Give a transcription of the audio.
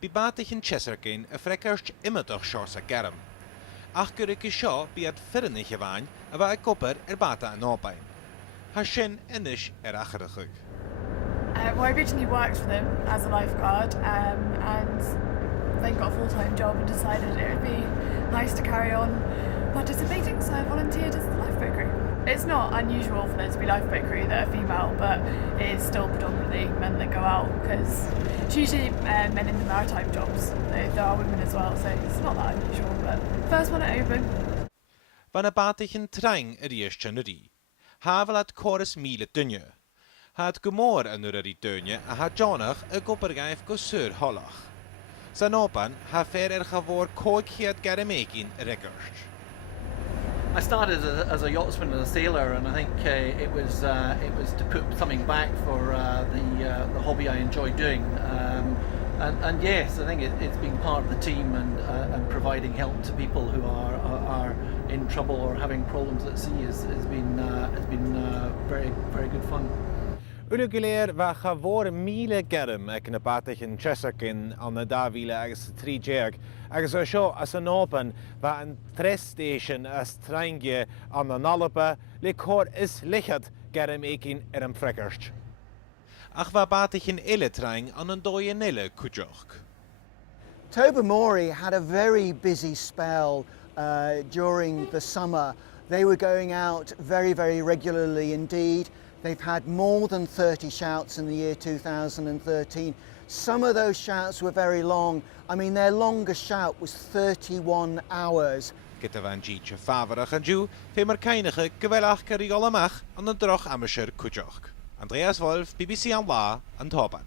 Bibatig in Cheserkin a frekerst immer doch chance germ. Ach gyrig seo biad ffyrnig yfain a fa gobr bata yn obain. Ha sin inish achyrachig. Well, I originally worked for them as a lifeguard and then got a full-time job and decided it would be nice to carry on participating, so I volunteered as the lifeboat crew. It's not unusual for there to be lifeboat crew that are female, but it is still predominantly men that go out because it's usually men in the maritime jobs. There are women as well, so it's not that unusual, but first one at open. Van a batig in trein eerst januari. Havel at chorus mile dunje. Had gomor yn yr dunje a had jonach a gobergaif go sur hollach. San opan ha fer chavor coig hiad garamegin regurst. I started as a yachtsman and a sailor, and I think it was to put something back for the hobby I enjoy doing. And yes, I think it's being part of the team and providing help to people who are in trouble or having problems at sea has been very, very good fun. Uruguleer wa chavor mile germ ag na batig in Cheserkin an na davile agus 3 jeag. Agus seo as an open wa an 3 station as treingje an na ALBA le cor is lichad germ ekin an frekerst. Ach wa batig in trein an an doie nille kujoch. Tobermory had a very busy spell during the summer. They were going out very, very regularly indeed. They've had more than 30 shouts in the year 2013. Some of those shouts were very long. I mean, their longest shout was 31 hours. Gyda van Jeetje faverig en Jew, fe mar keinige gewelach gerigolamach an de droch amateur kujoch. Andreas Wolf, BBC ALBA, an Toban.